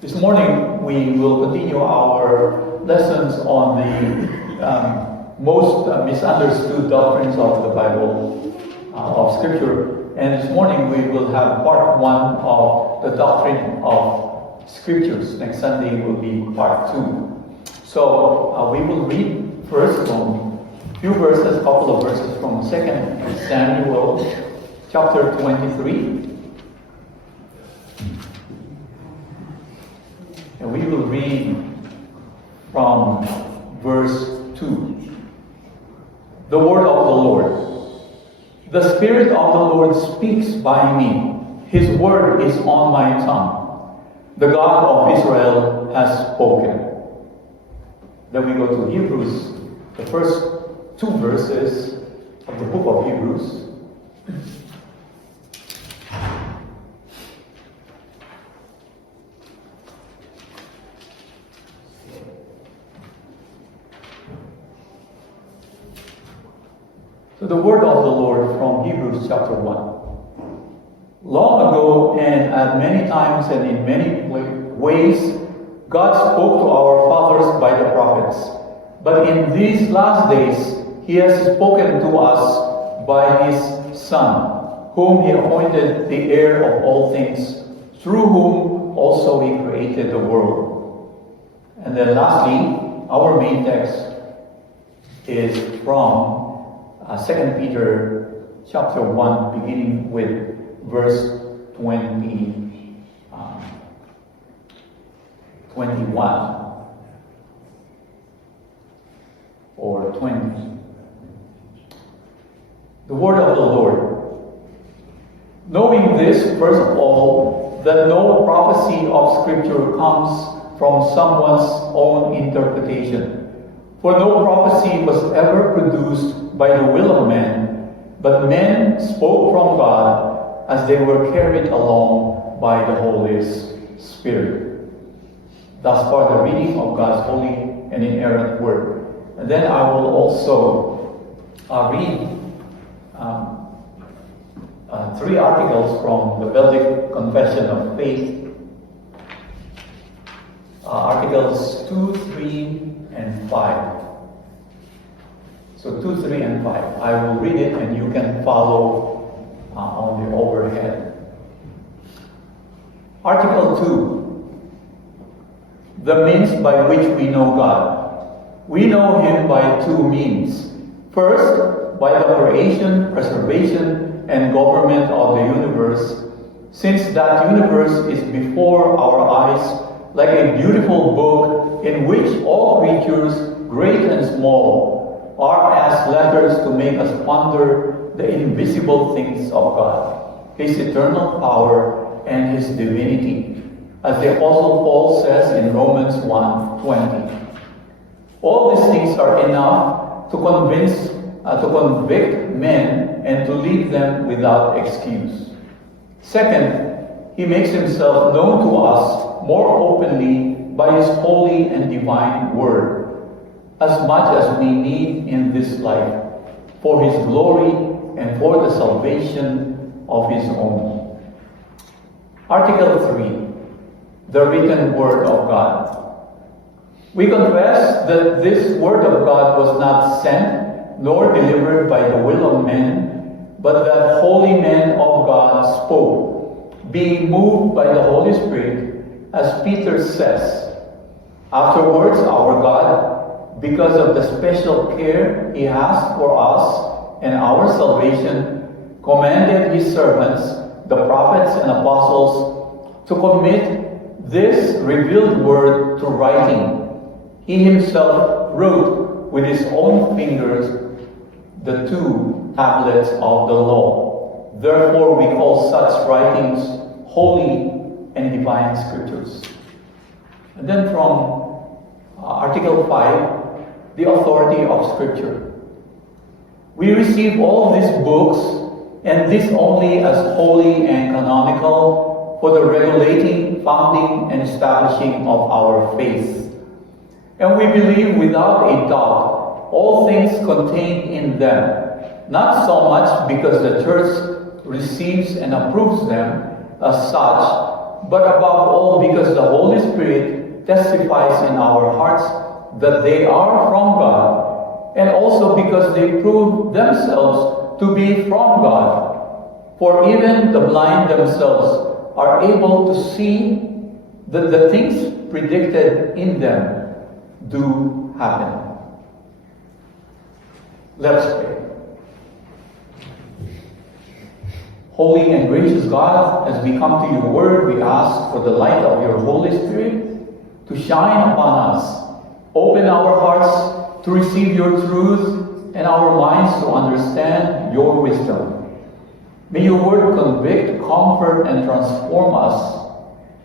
This morning we will continue our lessons on the most misunderstood doctrines of the Bible, of Scripture. And this morning we will have part 1 of the doctrine of Scriptures. Next Sunday will be part 2. So we will read first from a few verses, a couple of verses from 2 Samuel chapter 23. And we will read from verse 2. The word of the Lord. The Spirit of the Lord speaks by me. His word is on my tongue. The God of Israel has spoken. Then we go to Hebrews, the first 2 verses of the book of Hebrews. So the word of the Lord from Hebrews chapter 1. Long ago and at many times and in many ways, God spoke to our fathers by the prophets. But in these last days, He has spoken to us by His Son, whom He appointed the heir of all things, through whom also He created the world. And then lastly, our main text is from 2 Peter chapter 1, beginning with verse 21. Or 20. The word of the Lord. Knowing this, first of all, that no prophecy of Scripture comes from someone's own interpretation. For no prophecy was ever produced by the will of man, but men spoke from God as they were carried along by the Holy Spirit. Thus far the reading of God's holy and inerrant word. And then I will also read 3 articles from the Belgic Confession of Faith. Articles 2, 3, and 5. So 2, 3, and 5. I will read it and you can follow on the overhead. Article 2. The means by which we know God. We know Him by 2 means. First, by the creation, preservation, and government of the universe, since that universe is before our eyes like a beautiful book in which all creatures, great and small, are as letters to make us ponder the invisible things of God, His eternal power and His divinity, as the Apostle Paul says in Romans 1:20. All these things are enough to convict men and to leave them without excuse. Second, He makes Himself known to us more openly by His holy and divine word, as much as we need in this life, for His glory and for the salvation of His own. Article 3. The written word of God. We confess that this word of God was not sent nor delivered by the will of men, but that holy men of God spoke, being moved by the Holy Spirit, as Peter says. Afterwards, our God, because of the special care He has for us and our salvation, commanded His servants, the prophets and apostles, to commit this revealed word to writing. He Himself wrote with His own fingers the 2 tablets of the law. Therefore we call such writings holy and divine Scriptures. And then from Article 5, the authority of Scripture. We receive all these books, and this only as holy and canonical, for the regulating, founding, and establishing of our faith. And we believe without a doubt all things contained in them, not so much because the Church receives and approves them as such, but above all because the Holy Spirit testifies in our hearts that they are from God, and also because they prove themselves to be from God. For even the blind themselves are able to see that the things predicted in them do happen. Let us pray. Holy and gracious God, as we come to your word, we ask for the light of your Holy Spirit to shine upon us. Open our hearts to receive your truth and our minds to understand your wisdom. May your word convict, comfort, and transform us,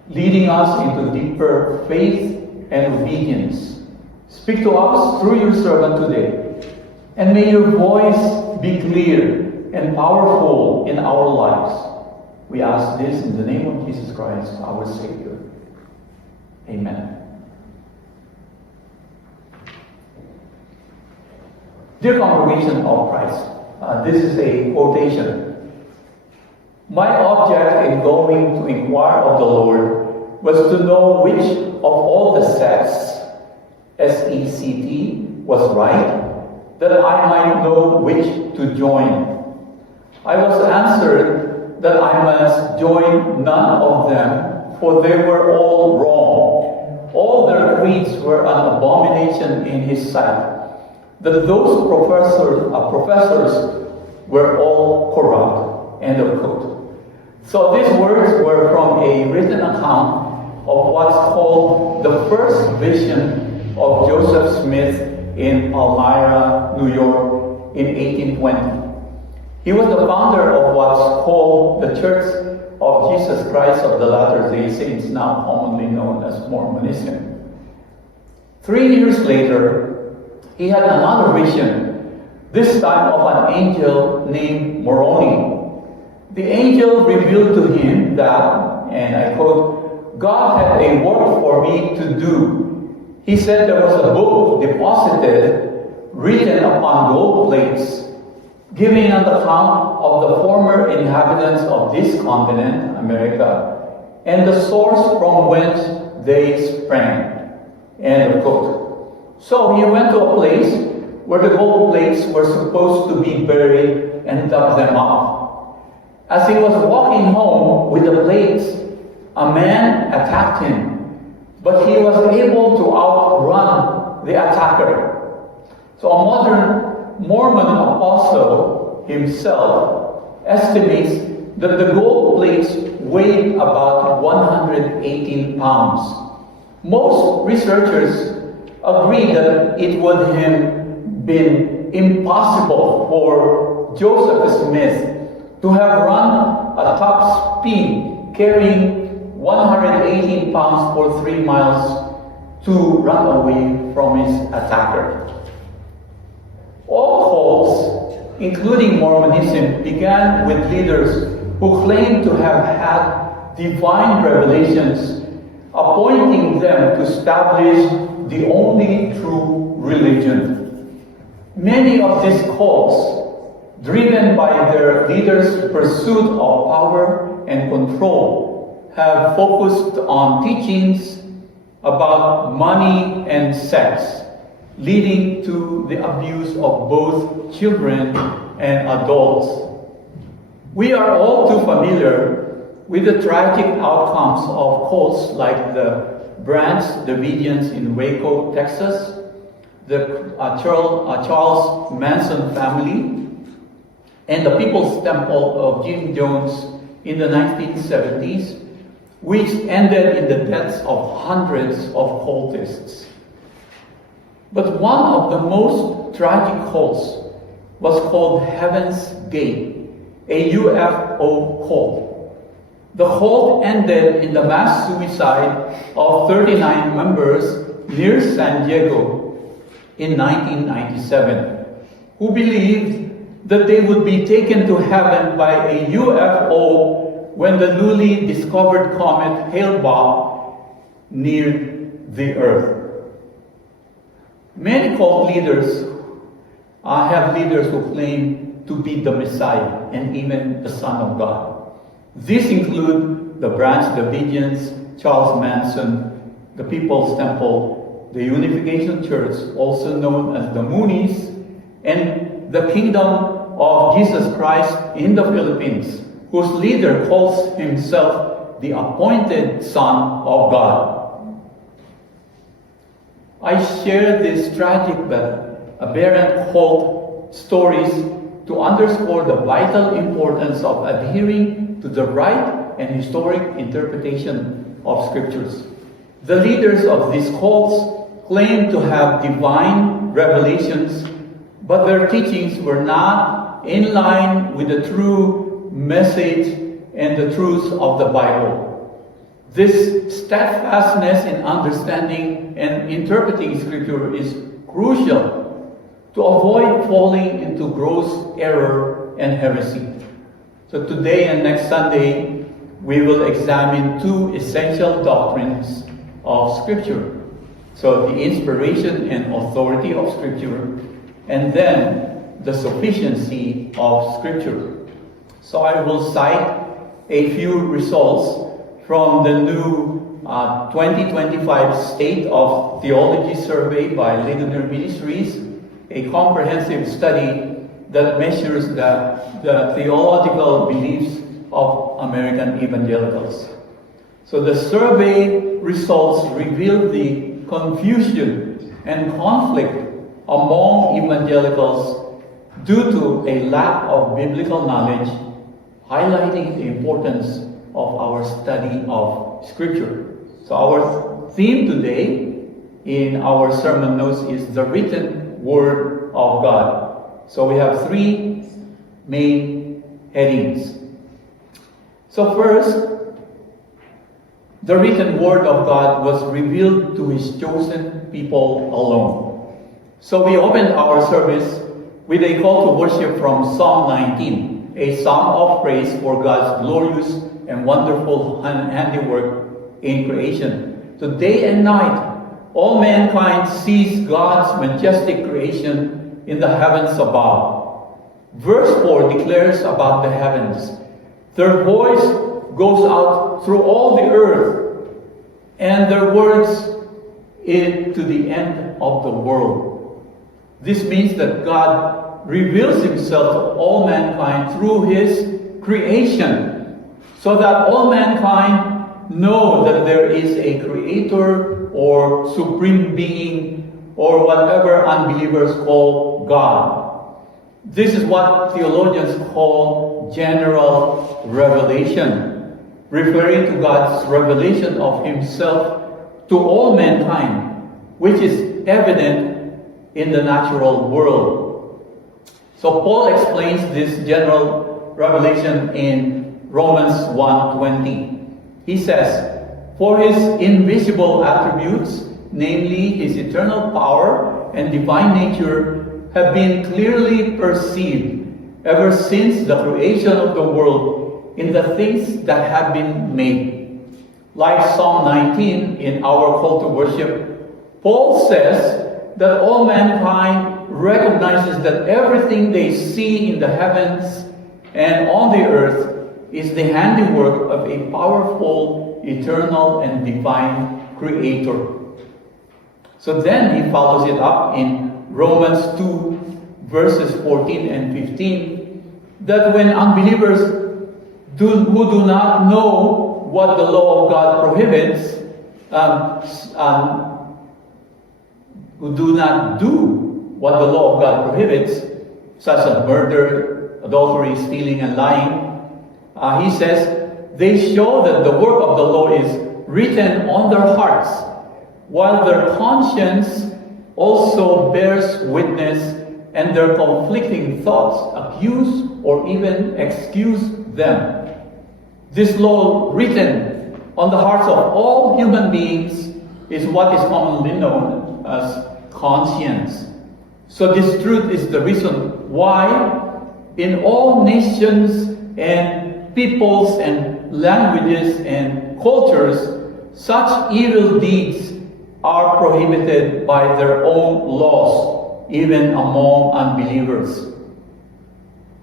leading us into deeper faith and obedience. Speak to us through your servant today, and may your voice be clear and powerful in our lives. We ask this in the name of Jesus Christ, our Savior. Amen. Dear congregation of Christ, this is a quotation. My object in going to inquire of the Lord was to know which of all the sects, S-E-C-T, was right, that I might know which to join. I was answered that I must join none of them, for they were all wrong. All their creeds were an abomination in his sight, that those professors were all corrupt. End of quote. So these words were from a written account of what's called the first vision of Joseph Smith in Palmyra, New York in 1820. He was the founder of what's called the Church of Jesus Christ of the Latter-day Saints, now commonly known as Mormonism. 3 years later, he had another vision, this time of an angel named Moroni. The angel revealed to him that, and I quote, God had a work for me to do. He said there was a book deposited, written upon gold plates, giving an account of the former inhabitants of this continent, America, and the source from whence they sprang. End of quote. So he went to a place where the gold plates were supposed to be buried and dug them up. As he was walking home with the plates, a man attacked him, but he was able to outrun the attacker. So a modern Mormon apostle himself estimates that the gold plates weighed about 118 pounds. Most researchers agree that it would have been impossible for Joseph Smith to have run at top speed, carrying 118 pounds for 3 miles to run away from his attacker. All cults, including Mormonism, began with leaders who claimed to have had divine revelations, appointing them to establish the only true religion. Many of these cults, driven by their leaders' pursuit of power and control, have focused on teachings about money and sex, leading to the abuse of both children and adults. We are all too familiar with the tragic outcomes of cults like the Branch Davidians in Waco, Texas, the Charles Manson family, and the People's Temple of Jim Jones in the 1970s, which ended in the deaths of hundreds of cultists. But one of the most tragic cults was called Heaven's Gate, a UFO cult. The cult ended in the mass suicide of 39 members near San Diego in 1997, who believed that they would be taken to heaven by a UFO when the newly discovered comet Hale-Bopp neared the Earth. Many cult leaders have leaders who claim to be the Messiah and even the Son of God. These include the Branch Davidians, Charles Manson, the People's Temple, the Unification Church, also known as the Moonies, and the Kingdom of Jesus Christ in the Philippines, whose leader calls himself the appointed Son of God. I share these tragic but aberrant cult stories to underscore the vital importance of adhering to the right and historic interpretation of Scriptures. The leaders of these cults claim to have divine revelations, but their teachings were not in line with the true message and the truths of the Bible. This steadfastness in understanding and interpreting Scripture is crucial to avoid falling into gross error and heresy. So today and next Sunday, we will examine two essential doctrines of Scripture. So the inspiration and authority of Scripture, and then the sufficiency of Scripture. So I will cite a few results from the new 2025 State of Theology Survey by Ligonier Ministries, a comprehensive study that measures the theological beliefs of American evangelicals. So the survey results reveal the confusion and conflict among evangelicals due to a lack of biblical knowledge, highlighting the importance of our study of Scripture. So our theme today in our sermon notes is the written Word of God. So we have three main headings. So first, the written Word of God was revealed to His chosen people alone. So we opened our service with a call to worship from Psalm 19, a psalm of praise for God's glorious and wonderful handiwork in creation. So day and night, all mankind sees God's majestic creation in the heavens above. Verse 4 declares about the heavens. Their voice goes out through all the earth, and their words to the end of the world. This means that God reveals Himself to all mankind through His creation, so that all mankind know that there is a Creator or Supreme Being or whatever unbelievers call God. This is what theologians call general revelation, referring to God's revelation of Himself to all mankind, which is evident in the natural world. So Paul explains this general revelation in Romans 1:20. He says, "For His invisible attributes, namely His eternal power and divine nature, have been clearly perceived ever since the creation of the world in the things that have been made." Like Psalm 19 in our call to worship, Paul says that all mankind recognizes that everything they see in the heavens and on the earth is the handiwork of a powerful, eternal, and divine Creator. So then he follows it up in Romans 2, verses 14 and 15, that when unbelievers who do not know what the law of God prohibits, who do not do what the law of God prohibits, such as murder, adultery, stealing, and lying, he says, they show that the work of the law is written on their hearts, while their conscience also bears witness, and their conflicting thoughts accuse or even excuse them. This law written on the hearts of all human beings is what is commonly known as conscience. So this truth is the reason why in all nations and peoples and languages and cultures, such evil deeds are prohibited by their own laws, even among unbelievers.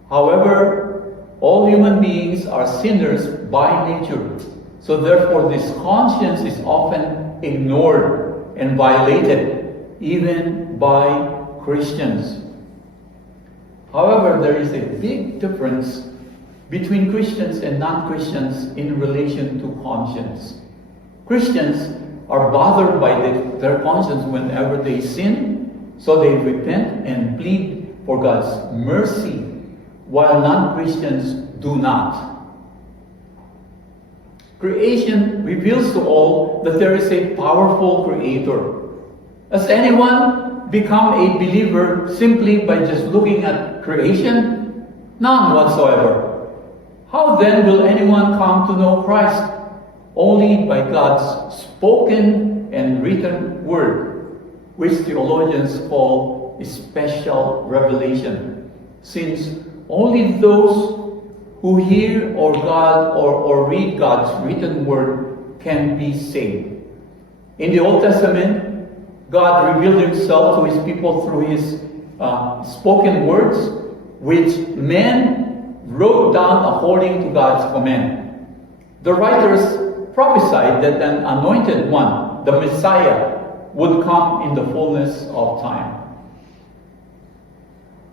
However, all human beings are sinners by nature. So therefore, this conscience is often ignored and violated, even by Christians. However, there is a big difference between Christians and non-Christians in relation to conscience. Christians are bothered by their conscience whenever they sin, so they repent and plead for God's mercy, while non-Christians do not. Creation reveals to all that there is a powerful Creator. Has anyone become a believer simply by just looking at creation? None whatsoever. How then will anyone come to know Christ? Only by God's spoken and written word, which theologians call a special revelation, since only those who hear or read God's written word can be saved. In the Old Testament, God revealed himself to his people through his spoken words, which men wrote down according to God's command. The writers prophesied that an anointed one, the Messiah, would come in the fullness of time.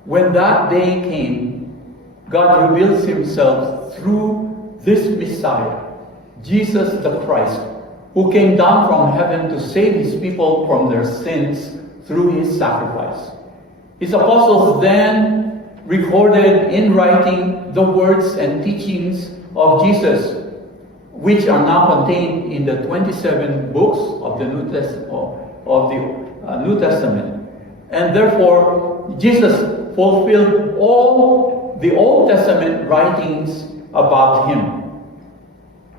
When that day came, God reveals himself through this Messiah, Jesus the Christ, who came down from heaven to save his people from their sins through his sacrifice. His apostles then recorded in writing the words and teachings of Jesus, which are now contained in the 27 books of the New Testament. And therefore, Jesus fulfilled all the Old Testament writings about him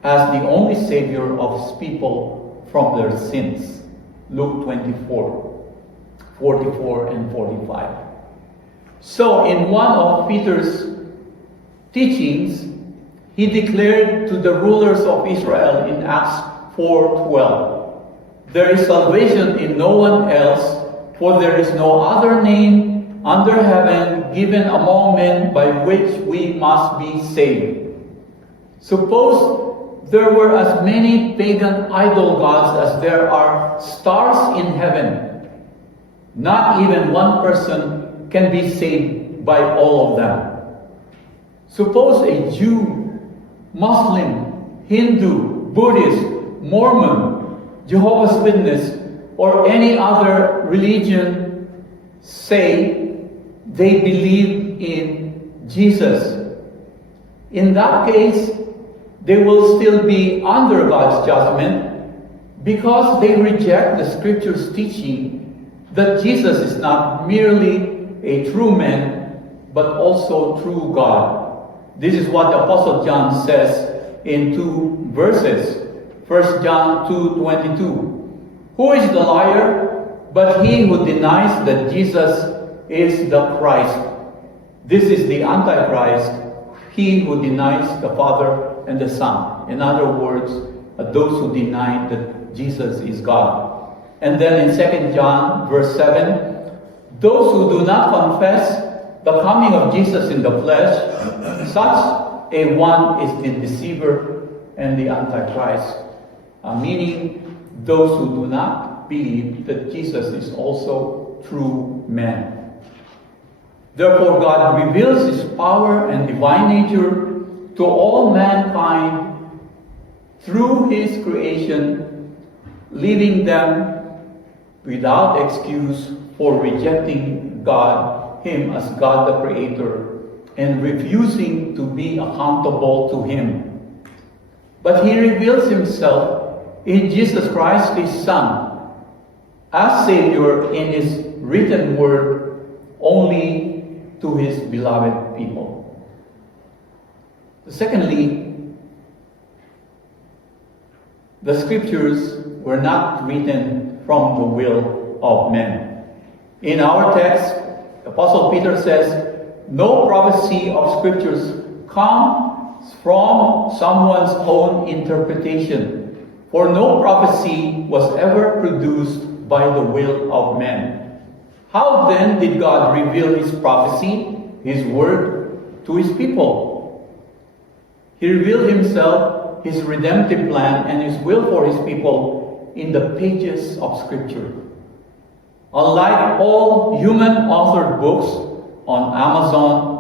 as the only Savior of his people from their sins. Luke 24, 44 and 45. So in one of Peter's teachings, he declared to the rulers of Israel in Acts 4:12, "There is salvation in no one else, for there is no other name under heaven given among men by which we must be saved." Suppose there were as many pagan idol gods as there are stars in heaven. Not even one person can be saved by all of them. Suppose a Jew, Muslim, Hindu, Buddhist, Mormon, Jehovah's Witness, or any other religion say they believe in Jesus. In that case, they will still be under God's judgment because they reject the Scripture's teaching that Jesus is not merely a true man, but also true God. This is what the Apostle John says in 2 verses. 1 John 2:22. "Who is the liar but he who denies that Jesus is the Christ? This is the Antichrist, he who denies the Father and the Son." In other words, those who deny that Jesus is God. And then in 2 John verse 7, "Those who do not confess the coming of Jesus in the flesh, such a one is the deceiver and the Antichrist," meaning those who do not believe that Jesus is also true man. Therefore, God reveals his power and divine nature to all mankind through his creation, leaving them without excuse for rejecting him as God the Creator, and refusing to be accountable to him. But he reveals himself in Jesus Christ, his Son, as Savior in his written word only to his beloved people. Secondly, the Scriptures were not written from the will of men. In our text, Apostle Peter says, "No prophecy of Scriptures comes from someone's own interpretation, for no prophecy was ever produced by the will of men." How then did God reveal his prophecy, his word, to his people? He revealed himself, his redemptive plan, and his will for his people in the pages of Scripture. Unlike all human-authored books on Amazon,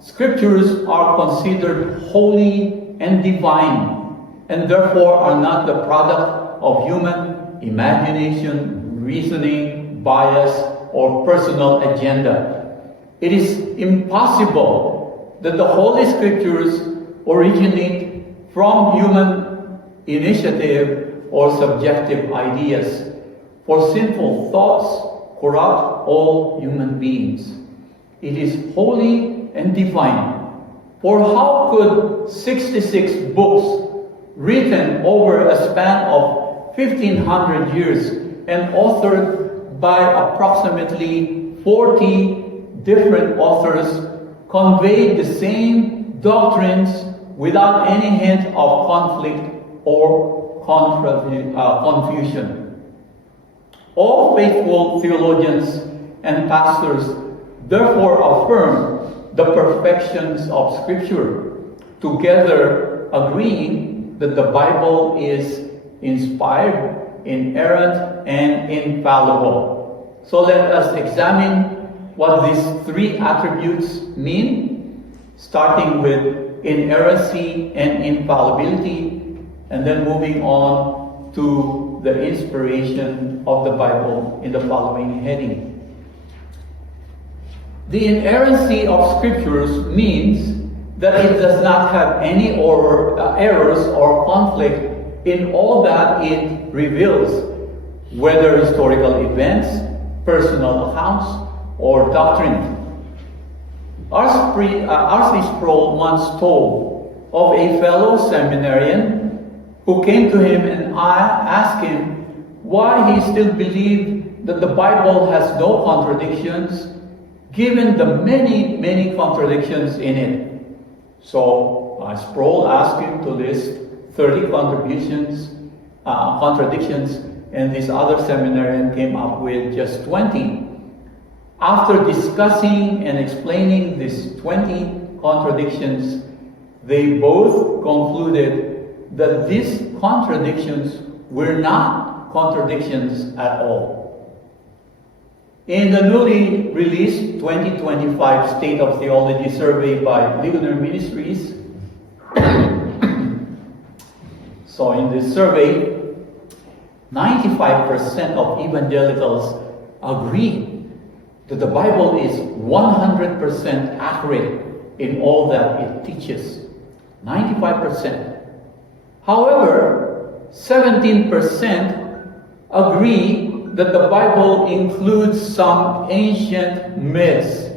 Scriptures are considered holy and divine, and therefore are not the product of human imagination, reasoning, bias, or personal agenda. It is impossible that the Holy Scriptures originate from human initiative or subjective ideas, for sinful thoughts corrupt all human beings. It is holy and divine. For how could 66 books written over a span of 1500 years and authored by approximately 40 different authors convey the same doctrines without any hint of conflict or confusion? All faithful theologians and pastors therefore affirm the perfections of Scripture, together agreeing that the Bible is inspired, inerrant, and infallible. So let us examine what these three attributes mean, starting with inerrancy and infallibility, and then moving on to the inspiration of the Bible in the following heading. The inerrancy of Scriptures means that it does not have any errors or conflict in all that it reveals, whether historical events, personal accounts, or doctrine. R.C. Sproul once told of a fellow seminarian who came to him and asked him why he still believed that the Bible has no contradictions, given the many, many contradictions in it. So Sproul asked him to list 30 contradictions, and this other seminarian came up with just 20. After discussing and explaining these 20 contradictions, they both concluded that these contradictions were not contradictions at all. In the newly released 2025 State of Theology survey by Ligonier Ministries, so in this survey, 95% of evangelicals agree that the Bible is 100% accurate in all that it teaches. 95%. However, 17% agree that the Bible includes some ancient myths,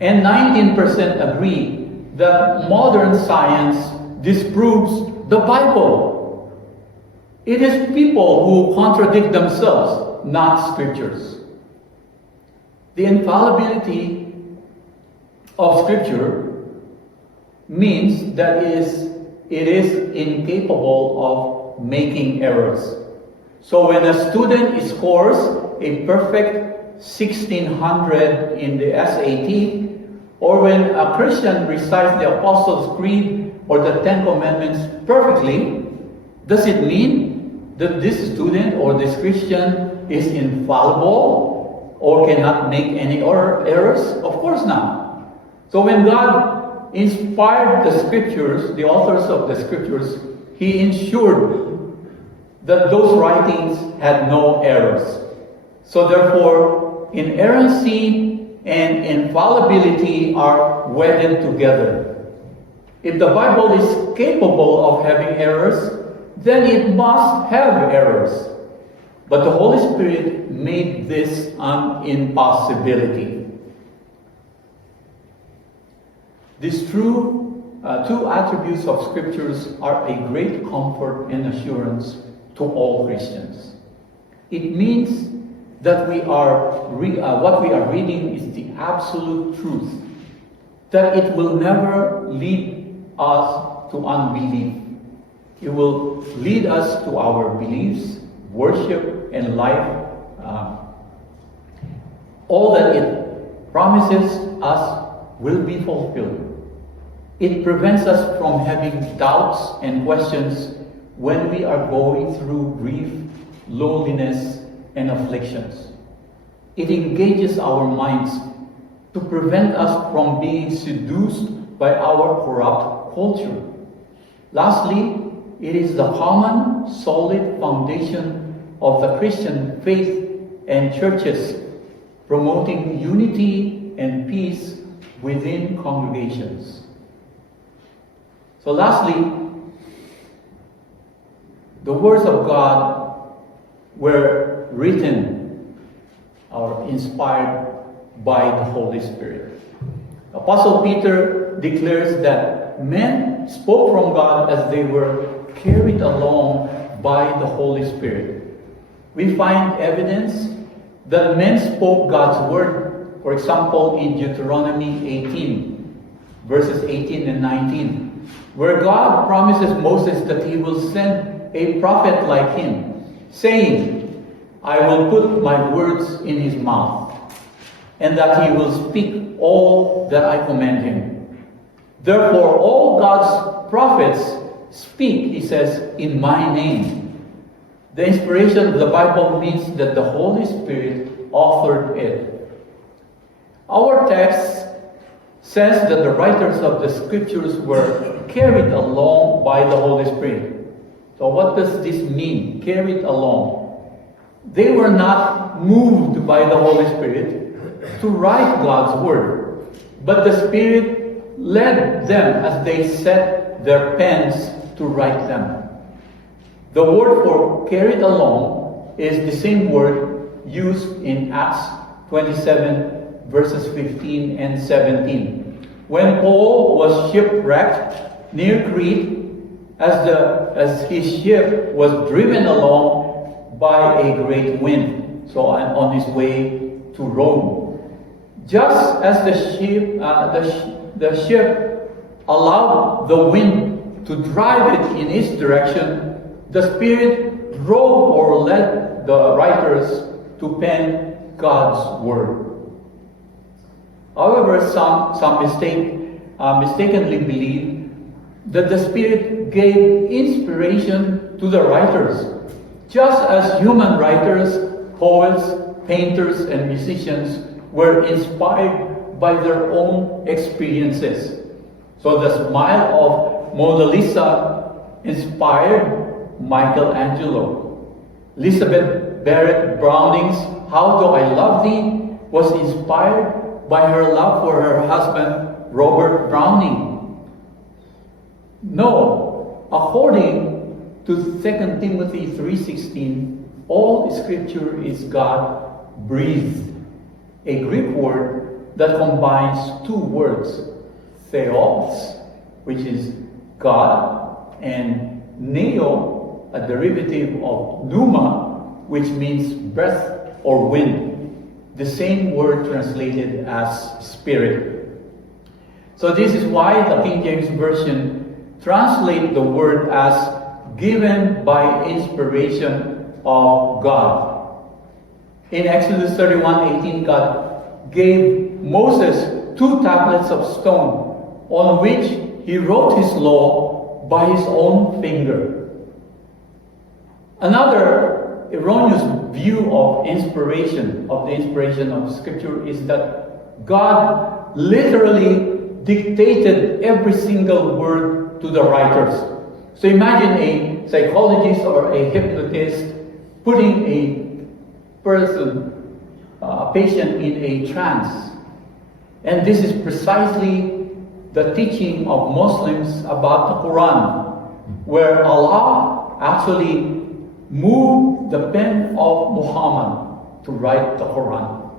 and 19% agree that modern science disproves the Bible. It is people who contradict themselves, not Scriptures. The infallibility of Scripture means that it is incapable of making errors. So when a student scores a perfect 1600 in the SAT, or when a Christian recites the Apostles' Creed or the Ten Commandments perfectly, does it mean that this student or this Christian is infallible or cannot make any errors? Of course not. So when God inspired the Scriptures, the authors of the Scriptures, He ensured that those writings had no errors. So therefore, inerrancy and infallibility are wedded together. If the Bible is capable of having errors, then it must have errors. But the Holy Spirit made this an impossibility. These two attributes of Scriptures are a great comfort and assurance to all Christians. It means that what we are reading is the absolute truth, that it will never lead us to unbelief. It will lead us to our beliefs, worship, and life. All that it promises us will be fulfilled. It prevents us from having doubts and questions when we are going through grief loneliness, and afflictions. It engages our minds to prevent us from being seduced by our corrupt culture. Lastly, it is the common, solid foundation of the Christian faith and churches, promoting unity and peace within congregations. So lastly, the words of God were written or inspired by the Holy Spirit. Apostle Peter declares that men spoke from God as they were carried along by the Holy Spirit. We find evidence that men spoke God's word, for example, in Deuteronomy 18, verses 18 and 19, where God promises Moses that he will send a prophet like him, saying, I will put my words in his mouth, and that he will speak all that I command him. Therefore, all God's prophets speak, he says, in my name. The inspiration of the Bible means that the Holy Spirit authored it. Our text says that the writers of the scriptures were carried along by the Holy Spirit. So what does this mean, carried along? They were not moved by the Holy Spirit to write God's word, but the Spirit led them as they set their pens to write them. The word for carried along is the same word used in Acts 27 verses 15 and 17. When Paul was shipwrecked near Crete, as his ship was driven along by a great wind, so on his way to Rome. Just as the ship allowed the wind to drive it in its direction, the Spirit drove or led the writers to pen God's word. However, some mistakenly believe that the Spirit gave inspiration to the writers, just as human writers, poets, painters, and musicians were inspired by their own experiences. So the smile of Mona Lisa inspired Michelangelo. Elizabeth Barrett Browning's How Do I Love Thee was inspired by her love for her husband, Robert Browning. No, according to 2 Timothy 3:16, all scripture is God-breathed, a Greek word that combines two words, theos, which is God, and neo, a derivative of pneuma, which means breath or wind, the same word translated as spirit. So this is why the King James Version translates the word as given by inspiration of God. In Exodus 31:18, God gave Moses 2 tablets of stone on which he wrote his law by his own finger. Another erroneous view of the inspiration of Scripture is that God literally dictated every single word to the writers. So imagine a psychologist or a hypnotist putting a patient in a trance. And this is precisely the teaching of Muslims about the Quran, where Allah actually moved the pen of Muhammad to write the Quran.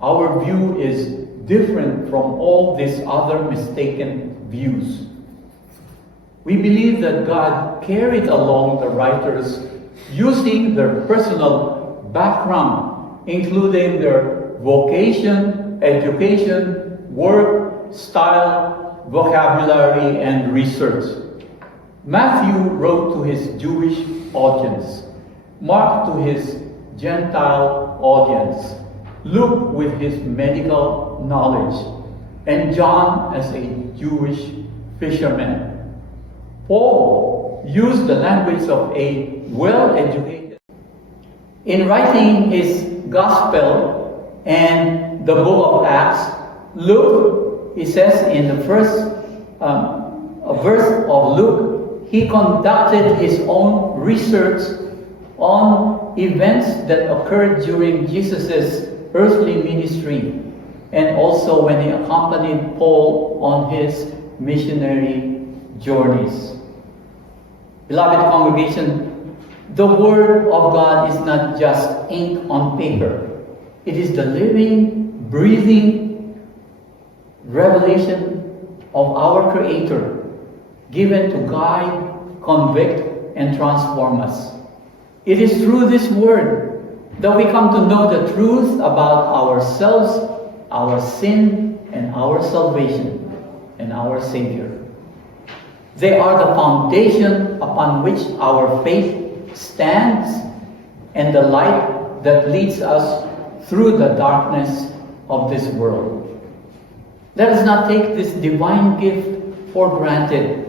Our view is different from all these other mistaken views. We believe that God carried along the writers using their personal background, including their vocation, education, work, style, vocabulary, and research. Matthew wrote to his Jewish audience, Mark to his Gentile audience, Luke with his medical knowledge, and John as a Jewish fisherman. Paul use the language of a well-educated. In writing his gospel and the book of Acts, Luke, it says in the first verse of Luke, he conducted his own research on events that occurred during Jesus' earthly ministry, and also when he accompanied Paul on his missionary journeys. Beloved congregation, the Word of God is not just ink on paper. It is the living, breathing revelation of our Creator, given to guide, convict, and transform us. It is through this Word that we come to know the truth about ourselves, our sin, and our salvation, and our Savior. They are the foundation upon which our faith stands and the light that leads us through the darkness of this world. Let us not take this divine gift for granted.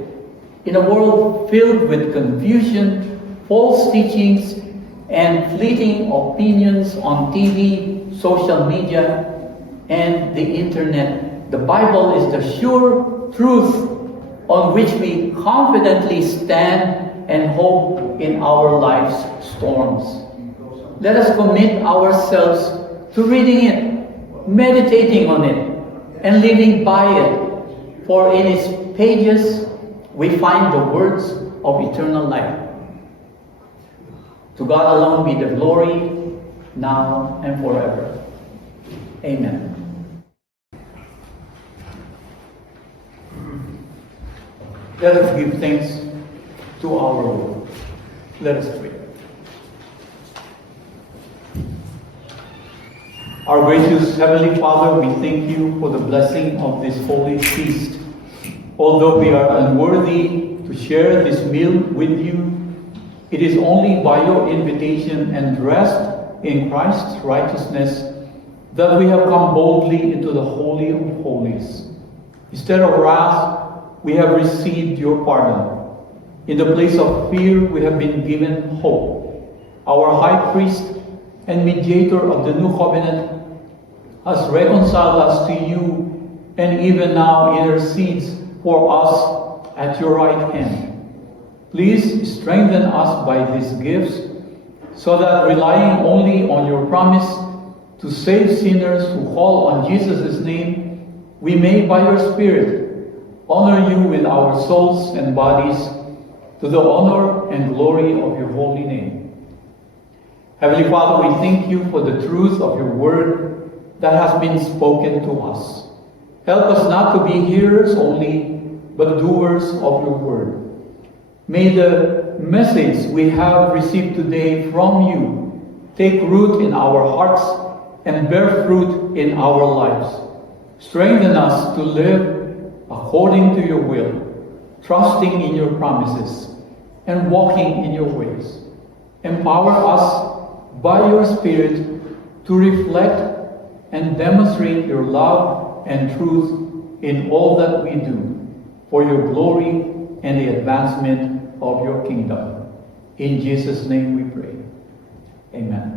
In a world filled with confusion, false teachings, and fleeting opinions on TV, social media, and the internet, the Bible is the sure truth on which we confidently stand and hope in our life's storms. Let us commit ourselves to reading it, meditating on it, and living by it, for in its pages we find the words of eternal life. To God alone be the glory, now and forever. Amen. Let us give thanks to our Lord. Let us pray. Our gracious Heavenly Father, we thank you for the blessing of this holy feast. Although we are unworthy to share this meal with you, it is only by your invitation and rest in Christ's righteousness that we have come boldly into the Holy of Holies. Instead of wrath, we have received your pardon. In the place of fear, we have been given hope. Our high priest and mediator of the new covenant has reconciled us to you, and even now intercedes for us at your right hand. Please strengthen us by these gifts, so that relying only on your promise to save sinners who call on Jesus' name, we may by your Spirit honor you with our souls and bodies, to the honor and glory of your holy name. Heavenly Father, we thank you for the truth of your word that has been spoken to us. Help us not to be hearers only, but doers of your word. May the message we have received today from you take root in our hearts and bear fruit in our lives. Strengthen us to live according to your will, trusting in your promises, and walking in your ways. Empower us by your Spirit to reflect and demonstrate your love and truth in all that we do, for your glory and the advancement of your kingdom. In Jesus' name we pray. Amen.